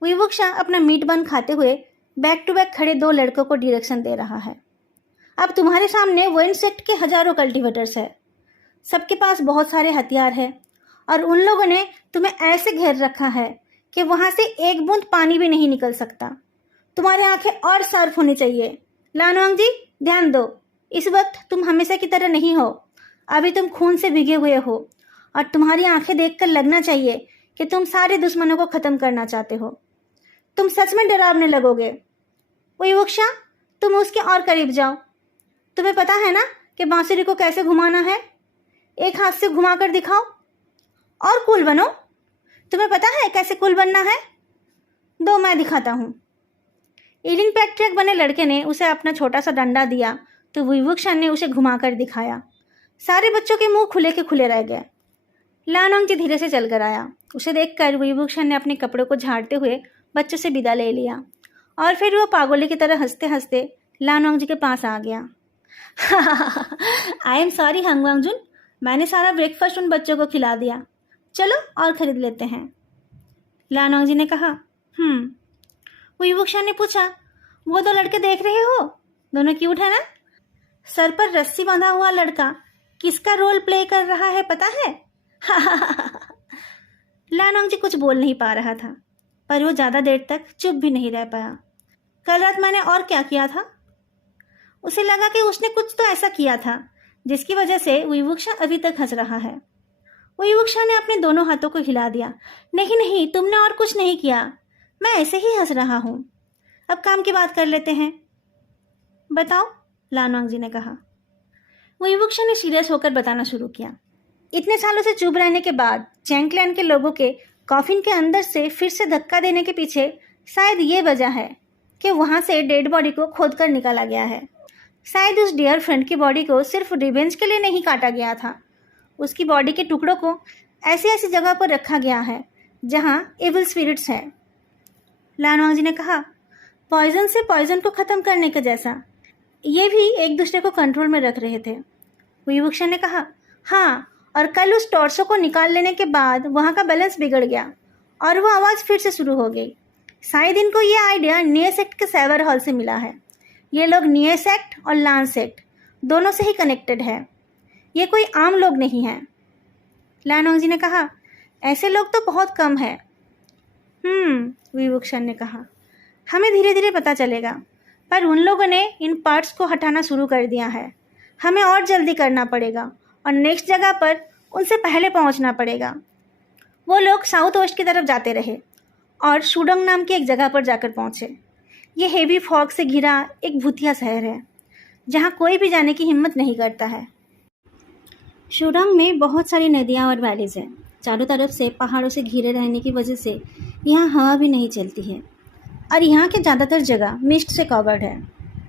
विभूषण अपना मीट बन खाते हुए बैक टू बैक खड़े दो लड़कों को डायरेक्शन दे रहा है। अब तुम्हारे सामने वो इंसेक्ट के हजारों कल्टीवेटर्स है। सबके पास बहुत सारे हथियार है और उन लोगों ने तुम्हें ऐसे घेर रखा है कि वहां से एक बूंद पानी भी नहीं निकल सकता। तुम्हारी आंखें और शार्प होनी चाहिए। लान वांगजी, ध्यान दो, इस वक्त तुम हमेशा की तरह नहीं हो। अभी तुम खून से भीगे हुए हो और तुम्हारी आंखें देखकर लगना चाहिए कि तुम सारे दुश्मनों को खत्म करना चाहते हो। तुम सच में डरावने लगोगे। विभूषण, तुम उसके और करीब जाओ। तुम्हें पता है ना कि बांसुरी को कैसे घुमाना है? एक हाथ से घुमाकर दिखाओ और कूल बनो। तुम्हें पता है कैसे कूल बनना है? दो, मैं दिखाता हूँ। ईलिंग पैट्रियर्क बने लड़के ने उसे अपना छोटा सा डंडा दिया तो विभूषण ने उसे घुमाकर दिखाया। सारे बच्चों के मुंह खुले के खुले रह गए। लान वांगजी धीरे से चलकर आया। उसे देखकर विभूषण ने अपने कपड़ों को झाड़ते हुए बच्चों से विदा ले लिया और फिर वो पागोले की तरह हंसते हंसते लान वांगजी के पास आ गया। आई एम सॉरी हंग वांगजुन, मैंने सारा ब्रेकफास्ट उन बच्चों को खिला दिया। चलो और खरीद लेते हैं। लान वांगजी ने कहा। विभूषण ने पूछा, वो दो लड़के देख रहे हो, दोनों क्यूट है ना? सर पर रस्सी बांधा हुआ लड़का किसका रोल प्ले कर रहा है पता है? लान वांगजी कुछ बोल नहीं पा रहा था, पर वो ज़्यादा देर तक चुप भी नहीं रह पाया। कल रात मैंने और क्या किया था? उसे लगा कि उसने कुछ तो ऐसा किया था जिसकी वजह से विभूषण अभी तक हंस रहा है। विभूषण ने अपने दोनों हाथों को हिला दिया। नहीं नहीं, तुमने और कुछ नहीं किया, मैं ऐसे ही हंस रहा हूँ। अब काम की बात कर लेते हैं। बताओ, लान वांगजी ने कहा। विभूषण ने सीरियस होकर बताना शुरू किया। इतने सालों से चुप रहने के बाद चैंग क्लैन के लोगों के कॉफिन के अंदर से फिर से धक्का देने के पीछे शायद ये वजह है कि वहाँ से डेड बॉडी को खोदकर निकाला गया है। शायद उस डियर फ्रेंड की बॉडी को सिर्फ रिवेंज के लिए नहीं काटा गया था। उसकी बॉडी के टुकड़ों को ऐसी ऐसी जगह पर रखा गया है जहाँ एविल स्पिरिट्स है। लान वांगजी ने कहा, पॉइजन से पॉइजन को ख़त्म करने के जैसा। ये भी एक दूसरे को कंट्रोल में रख रहे थे। विभूषण ने कहा, हाँ, और कल उस टॉर्सो को निकाल लेने के बाद वहाँ का बैलेंस बिगड़ गया और वो आवाज़ फिर से शुरू हो गई। शायद इनको ये आइडिया नियर सेक्ट के सेवर हॉल से मिला है। ये लोग नियर सेक्ट और लान सेक्ट दोनों से ही कनेक्टेड है। ये कोई आम लोग नहीं हैं। लान वांगजी ने कहा, ऐसे लोग तो बहुत कम है। विभूषण ने कहा, हमें धीरे धीरे पता चलेगा, पर उन लोगों ने इन पार्ट्स को हटाना शुरू कर दिया है। हमें और जल्दी करना पड़ेगा और नेक्स्ट जगह पर उनसे पहले पहुंचना पड़ेगा। वो लोग साउथ वेस्ट की तरफ जाते रहे और शूडोंग नाम की एक जगह पर जाकर पहुंचे। ये हेवी फॉग से घिरा एक भूतिया शहर है जहां कोई भी जाने की हिम्मत नहीं करता है। शूडोंग में बहुत सारी नदियां और वैलीज हैं। चारों तरफ से पहाड़ों से घिरे रहने की वजह से यहाँ हवा भी नहीं चलती है और यहाँ के ज़्यादातर जगह मिस्ट से कवर्ड है।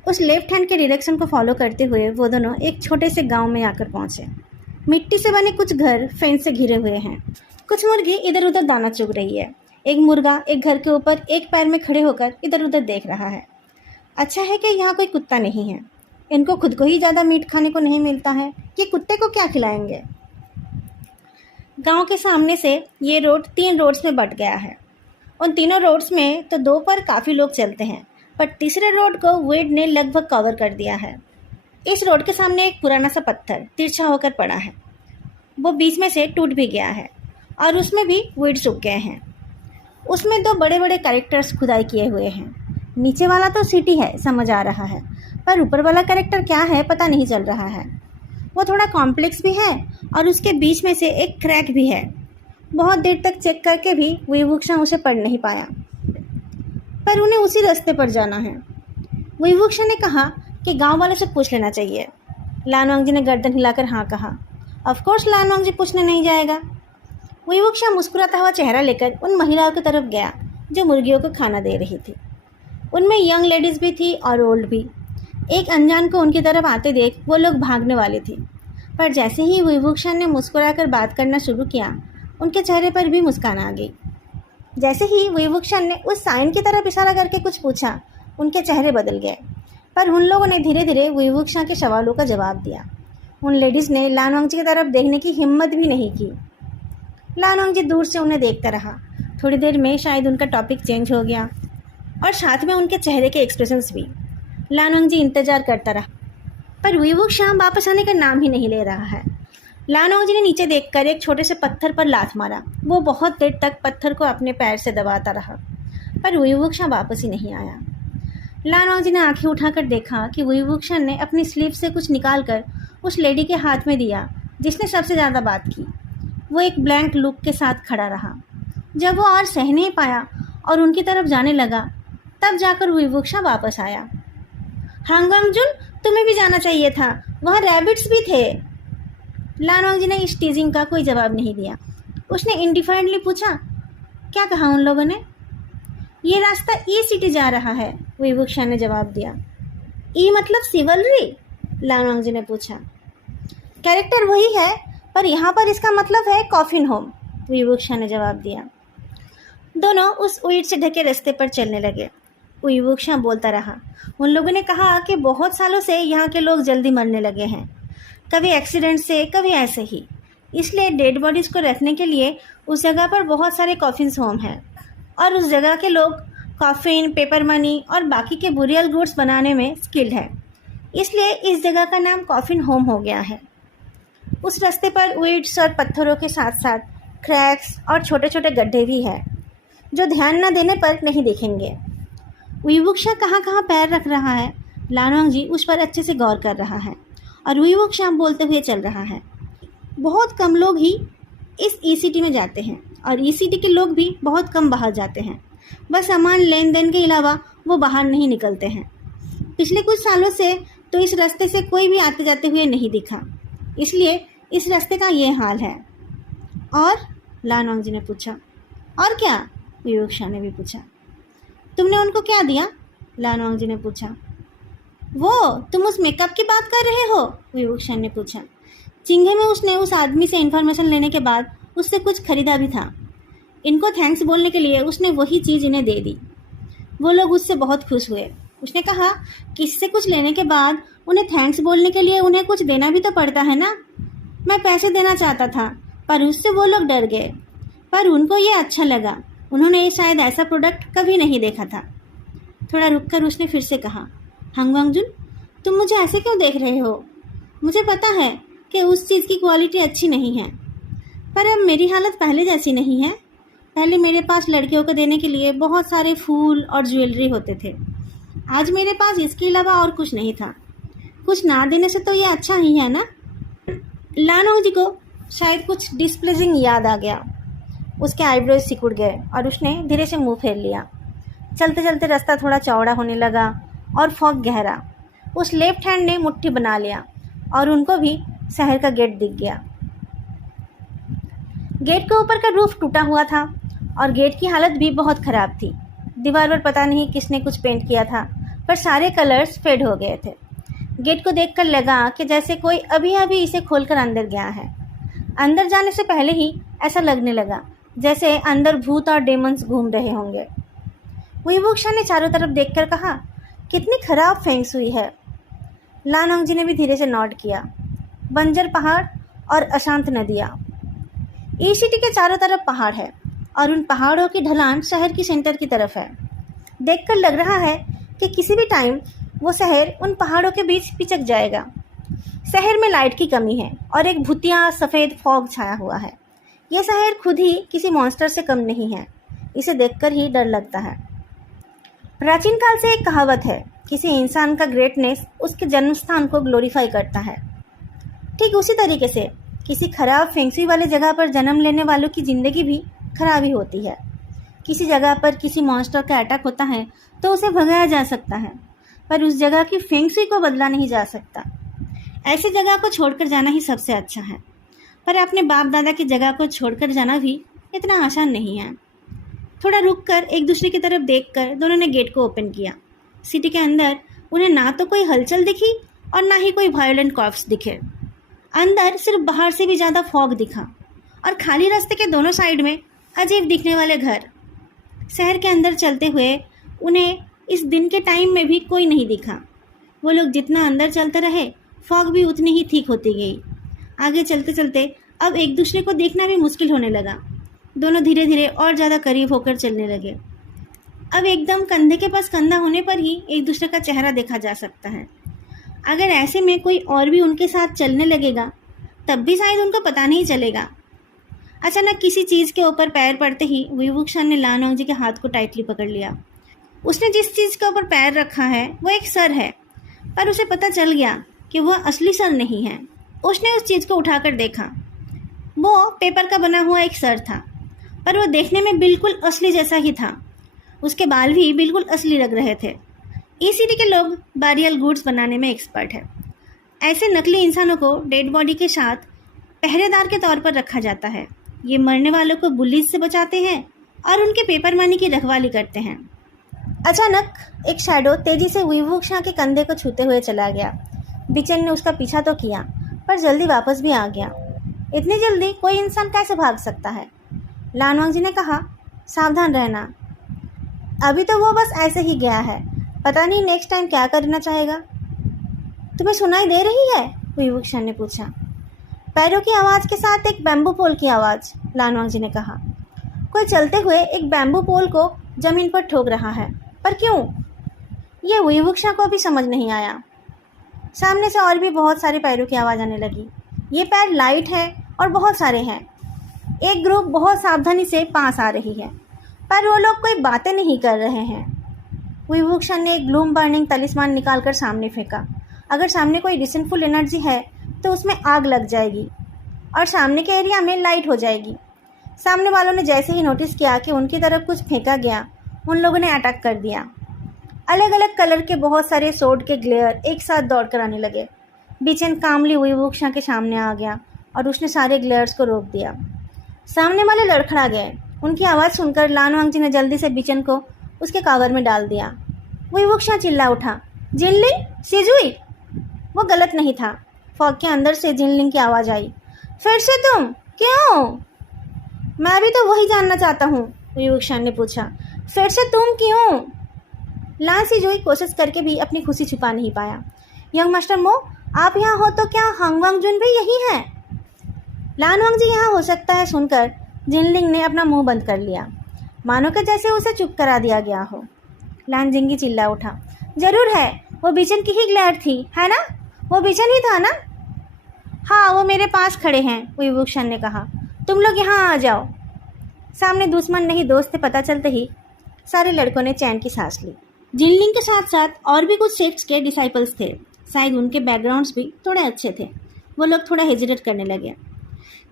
उस लेफ्ट हैंड के डायरेक्शन को फॉलो करते हुए वो दोनों एक छोटे से गांव में आकर पहुँचे। मिट्टी से बने कुछ घर फेंस से घिरे हुए हैं। कुछ मुर्गी इधर उधर दाना चुग रही है। एक मुर्गा एक घर के ऊपर एक पैर में खड़े होकर इधर उधर देख रहा है। अच्छा है कि यहाँ कोई कुत्ता नहीं है। इनको खुद को ही ज़्यादा मीट खाने को नहीं मिलता है, ये कुत्ते को क्या खिलाएंगे। गांव के सामने से ये रोड 3 रोड्स में बट गया है। उन तीनों रोड्स में तो 2 पर काफ़ी लोग चलते हैं, पर तीसरे रोड को वेड ने लगभग कवर कर दिया है। इस रोड के सामने एक पुराना सा पत्थर तिरछा होकर पड़ा है। वो बीच में से टूट भी गया है और उसमें भी वीड्स उग गए हैं। उसमें 2 बड़े बड़े कैरेक्टर्स खुदाई किए हुए हैं। नीचे वाला तो सिटी है, समझ आ रहा है, पर ऊपर वाला कैरेक्टर क्या है पता नहीं चल रहा है। वो थोड़ा कॉम्प्लेक्स भी है और उसके बीच में से एक क्रैक भी है। बहुत देर तक चेक करके भी विभूषण उसे पढ़ नहीं पाया, पर उन्हें उसी रास्ते पर जाना है। विभूषण ने कहा कि गांव वालों से पूछ लेना चाहिए। लान वांगजी ने गर्दन हिलाकर हाँ कहा। ऑफकोर्स लान वांगजी पूछने नहीं जाएगा। विभूषण मुस्कुराता हुआ चेहरा लेकर उन महिलाओं की तरफ गया जो मुर्गियों को खाना दे रही थी। उनमें यंग लेडीज़ भी थी और ओल्ड भी। एक अनजान को उनकी तरफ आते देख वो लोग भागने वाले थे, पर जैसे ही विभूषण ने मुस्कुराकर बात करना शुरू किया, उनके चेहरे पर भी मुस्कान आ गई। जैसे ही विभूषण ने उस साइन की तरफ इशारा करके कुछ पूछा, उनके चेहरे बदल गए, पर उन लोगों ने धीरे धीरे विभूषण के सवालों का जवाब दिया। उन लेडीज़ ने लान वांगजी की तरफ देखने की हिम्मत भी नहीं की। लान वांगजी दूर से उन्हें देखता रहा। थोड़ी देर में शायद उनका टॉपिक चेंज हो गया और साथ में उनके चेहरे के एक्सप्रेशंस भी। लान वांगजी इंतजार करता रहा, पर विभूषण वापस आने का नाम ही नहीं ले रहा है। लान वांगजी ने नीचे देखकर एक छोटे से पत्थर पर लात मारा। वो बहुत देर तक पत्थर को अपने पैर से दबाता रहा, पर विभूषण वापस ही नहीं आया। लान वांगजी ने आंखें उठाकर देखा कि विभूषण ने अपनी स्लीव से कुछ निकालकर उस लेडी के हाथ में दिया जिसने सबसे ज़्यादा बात की। वो एक ब्लैंक लुक के साथ खड़ा रहा। जब वो और सह नहीं पाया और उनकी तरफ जाने लगा, तब जाकर विभूषण वापस आया। हांग वांगजुन, तुम्हें भी जाना चाहिए था, वहाँ रैबिट्स भी थे। लान वांगजी ने इस टीजिंग का कोई जवाब नहीं दिया। उसने इंडिफरेंटली पूछा, क्या कहा उन लोगों ने? ये रास्ता ई सिटी जा रहा है, विभूषण ने जवाब दिया। ई मतलब सिवलरी? लान वांगजी ने पूछा। कैरेक्टर वही है, पर यहाँ पर इसका मतलब है कॉफिन होम, विभूषण ने जवाब दिया। दोनों उस ईंट से ढके रास्ते पर चलने लगे। विभूषण बोलता रहा। उन लोगों ने कहा कि बहुत सालों से यहाँ के लोग जल्दी मरने लगे हैं, कभी एक्सीडेंट से, कभी ऐसे ही। इसलिए डेड बॉडीज़ को रखने के लिए उस जगह पर बहुत सारे कॉफिन्स होम हैं और उस जगह के लोग कॉफिन, पेपर मनी और बाकी के बुरियल गुड्स बनाने में स्किल्ड है। इसलिए इस जगह का नाम कॉफिन होम हो गया है। उस रास्ते पर वीड्स और पत्थरों के साथ साथ क्रैक्स और छोटे छोटे गड्ढे भी हैं जो ध्यान न देने पर नहीं देखेंगे। विभूषण कहाँ कहाँ पैर रख रहा है, लान वांगजी उस पर अच्छे से गौर कर रहा है और विभूषण बोलते हुए चल रहा है। बहुत कम लोग ही इस ई सिटी में जाते हैं और ई सिटी के लोग भी बहुत कम बाहर जाते हैं। बस सामान लेन देन के अलावा वो बाहर नहीं निकलते हैं। पिछले कुछ सालों से तो इस रास्ते से कोई भी आते जाते हुए नहीं दिखा, इसलिए इस रास्ते का ये हाल है। और? लान वांगजी ने पूछा। और क्या? विभूषण ने भी पूछा। तुमने उनको क्या दिया? लान वांगजी ने पूछा। वो तुम उस मेकअप की बात कर रहे हो? विभूषण ने पूछा। चिंघे में उसने उस आदमी से इन्फॉर्मेशन लेने के बाद उससे कुछ खरीदा भी था। इनको थैंक्स बोलने के लिए उसने वही चीज़ इन्हें दे दी। वो लोग उससे बहुत खुश हुए। उसने कहा कि इससे कुछ लेने के बाद उन्हें थैंक्स बोलने के लिए उन्हें कुछ देना भी तो पड़ता है ना। मैं पैसे देना चाहता था, पर उससे वो लोग डर गए, पर उनको ये अच्छा लगा। उन्होंने शायद ऐसा प्रोडक्ट कभी नहीं देखा था। थोड़ा रुककर उसने फिर से कहा, हांग वांगजुन, तुम मुझे ऐसे क्यों देख रहे हो? मुझे पता है कि उस चीज़ की क्वालिटी अच्छी नहीं है, पर अब मेरी हालत पहले जैसी नहीं है। पहले मेरे पास लड़कियों को देने के लिए बहुत सारे फूल और ज्वेलरी होते थे। आज मेरे पास इसके अलावा और कुछ नहीं था। कुछ ना देने से तो ये अच्छा ही है ना। लान वांगजी को शायद कुछ डिस्प्लेसिंग याद आ गया। उसके आईब्रोज सिकुड़ गए और उसने धीरे से मुंह फेर लिया। चलते चलते रास्ता थोड़ा चौड़ा होने लगा और फॉग गहरा। उस लेफ्ट हैंड ने मुट्ठी बना लिया और उनको भी शहर का गेट दिख गया। गेट के ऊपर का रूफ टूटा हुआ था और गेट की हालत भी बहुत ख़राब थी। दीवार पर पता नहीं किसने कुछ पेंट किया था, पर सारे कलर्स फेड हो गए थे। गेट को देखकर लगा कि जैसे कोई अभी अभी इसे खोलकर अंदर गया है। अंदर जाने से पहले ही ऐसा लगने लगा जैसे अंदर भूत और डेमंस घूम रहे होंगे। विभूषण ने चारों तरफ देखकर कहा, कितनी खराब फेंग शुई है। लान वांगजी ने भी धीरे से नॉट किया। बंजर पहाड़ और अशांत नदियाँ। ई सिटी के चारों तरफ पहाड़ है और उन पहाड़ों की ढलान शहर की सेंटर की तरफ है। देखकर लग रहा है कि किसी भी टाइम वो शहर उन पहाड़ों के बीच पिचक जाएगा। शहर में लाइट की कमी है और एक भूतिया सफ़ेद फॉग छाया हुआ है। यह शहर खुद ही किसी मॉन्स्टर से कम नहीं है। इसे देखकर ही डर लगता है। प्राचीन काल से एक कहावत है, किसी इंसान का ग्रेटनेस उसके जन्म स्थान को ग्लोरीफाई करता है। ठीक उसी तरीके से किसी खराब फेंगशुई वाले जगह पर जन्म लेने वालों की ज़िंदगी भी खराब ही होती है। किसी जगह पर किसी मॉन्स्टर का अटैक होता है तो उसे भगाया जा सकता है, पर उस जगह की फेंगशुई को बदला नहीं जा सकता। ऐसी जगह को छोड़कर जाना ही सबसे अच्छा है, पर अपने बाप दादा की जगह को छोड़कर जाना भी इतना आसान नहीं है। थोड़ा रुककर एक दूसरे की तरफ देखकर दोनों ने गेट को ओपन किया। सिटी के अंदर उन्हें ना तो कोई हलचल दिखी और ना ही कोई वायलेंट कॉप्स दिखे। अंदर सिर्फ बाहर से भी ज़्यादा फॉग दिखा और खाली रास्ते के दोनों साइड में अजीब दिखने वाले घर। शहर के अंदर चलते हुए उन्हें इस दिन के टाइम में भी कोई नहीं दिखा। वो लोग जितना अंदर चलते रहे, फॉग भी उतनी ही ठीक होती गई। आगे चलते चलते अब एक दूसरे को देखना भी मुश्किल होने लगा। दोनों धीरे धीरे और ज़्यादा करीब होकर चलने लगे। अब एकदम कंधे के पास कंधा होने पर ही एक दूसरे का चेहरा देखा जा सकता है। अगर ऐसे में कोई और भी उनके साथ चलने लगेगा तब भी शायद उनको पता नहीं चलेगा। अचानक किसी चीज़ के ऊपर पैर पड़ते ही विवुक्षण ने लानोंग जी के हाथ को टाइटली पकड़ लिया। उसने जिस चीज़ के ऊपर पैर रखा है वो एक सर है, पर उसे पता चल गया कि वह असली सर नहीं है। उसने उस चीज़ को उठाकर देखा। वो पेपर का बना हुआ एक सर था, पर वो देखने में बिल्कुल असली जैसा ही था। उसके बाल भी बिल्कुल असली लग रहे थे। इस सिटी के लोग बारियल गुड्स बनाने में एक्सपर्ट है। ऐसे नकली इंसानों को डेड बॉडी के साथ पहरेदार के तौर पर रखा जाता है। ये मरने वालों को बुल्लीज से बचाते हैं और उनके पेपर मनी की रखवाली करते हैं। अचानक एक शैडो तेजी से विवुक्षा के कंधे को छूते हुए चला गया। बिचन ने उसका पीछा तो किया, पर जल्दी वापस भी आ गया। इतनी जल्दी कोई इंसान कैसे भाग सकता है? लानवांग जी ने कहा, सावधान रहना। अभी तो वो बस ऐसे ही गया है, पता नहीं नेक्स्ट टाइम क्या करना चाहेगा। तुम्हें सुनाई दे रही है? विवुक्षा ने पूछा। पैरों की आवाज़ के साथ एक बैम्बू पोल की आवाज़, लानवांग जी ने कहा। कोई चलते हुए एक बैम्बू पोल को जमीन पर ठोक रहा है, पर क्यों? ये विवुक्षा को भी समझ नहीं आया। सामने से और भी बहुत सारे पैरों की आवाज़ आने लगी। ये पैर लाइट है और बहुत सारे हैं। एक ग्रुप बहुत सावधानी से पास आ रही है, पर वो लोग कोई बातें नहीं कर रहे हैं। विवुक्षा ने एक ग्लूम बर्निंग तलिस्मान निकालकर सामने फेंका। अगर सामने कोई रिसेंटफुल एनर्जी है तो उसमें आग लग जाएगी और सामने के एरिया में लाइट हो जाएगी। सामने वालों ने जैसे ही नोटिस किया कि उनकी तरफ कुछ फेंका गया, उन लोगों ने अटैक कर दिया। अलग अलग कलर के बहुत सारे सोड के ग्लेयर एक साथ दौड़कर आने लगे। बिचन कामली विवुक्षा के सामने आ गया और उसने सारे ग्लेयर्स को रोक दिया। सामने वाले लड़खड़ा गए। उनकी आवाज़ सुनकर लानवांग जी ने जल्दी से बिचन को उसके कावर में डाल दिया। विवुक्षा चिल्ला उठा, जिनलिंग, सिजुई। वो गलत नहीं था। फॉग के अंदर से जिनलिंग की आवाज़ आई। फिर से तुम? क्यों? मैं भी तो वही जानना चाहता हूँ, विवुक्षा ने पूछा। फिर से तुम क्यों? लान सिजुई कोशिश करके भी अपनी खुशी छुपा नहीं पाया। यंग मास्टर मो, आप यहाँ हो तो क्या हांगवांग जुन भी यही है? लानवांग जी यहाँ हो सकता है सुनकर जिनलिंग ने अपना मुंह बंद कर लिया, मानो कि जैसे उसे चुप करा दिया गया हो। लान जिंगी चिल्ला उठा, जरूर है, वो बिचन की ही ग्लैड थी, है ना? वो बिचन ही था ना? हाँ, वो मेरे पास खड़े हैं, विवुक्षण ने कहा। तुम लोग यहाँ आ जाओ। सामने दुश्मन नहीं दोस्त थे पता चलते ही सारे लड़कों ने चैन की सांस ली। जिनलिंग के साथ साथ और भी कुछ सेक्ट्स के डिसाइपल्स थे। शायद उनके बैकग्राउंड्स भी थोड़े अच्छे थे। वो लोग थोड़ा हेजिटेट करने लगे।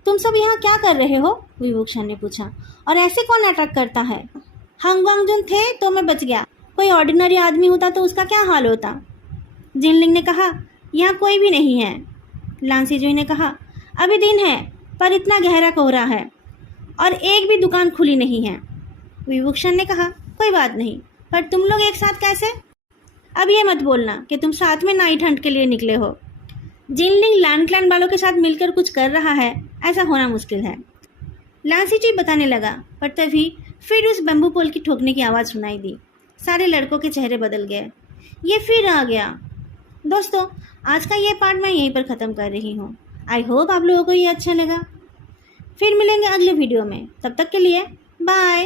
तुम सब यहाँ क्या कर रहे हो? विवुक्षण ने पूछा। और ऐसे कौन अटैक करता है? हांगवांग जुन थे तो मैं बच गया, कोई ऑर्डिनरी आदमी होता तो उसका क्या हाल होता? जिनलिंग ने कहा, यहाँ कोई भी नहीं है। लान सिजुई ने कहा, अभी दिन है पर इतना गहरा कोहरा है और एक भी दुकान खुली नहीं है। विवुक्षण ने कहा, कोई बात नहीं, पर तुम लोग एक साथ कैसे? अब ये मत बोलना कि तुम साथ में नाइट हंट के लिए निकले हो। जिनलिंग लैंड क्लैन वालों के साथ मिलकर कुछ कर रहा है, ऐसा होना मुश्किल है। लान सिजुई बताने लगा, पर तभी फिर उस बम्बू पोल की ठोकने की आवाज़ सुनाई दी। सारे लड़कों के चेहरे बदल गए। ये फिर आ गया। दोस्तों, आज का ये पार्ट मैं यहीं पर ख़त्म कर रही हूँ। आई होप आप लोगों को ये अच्छा लगा। फिर मिलेंगे अगले वीडियो में। तब तक के लिए बाय।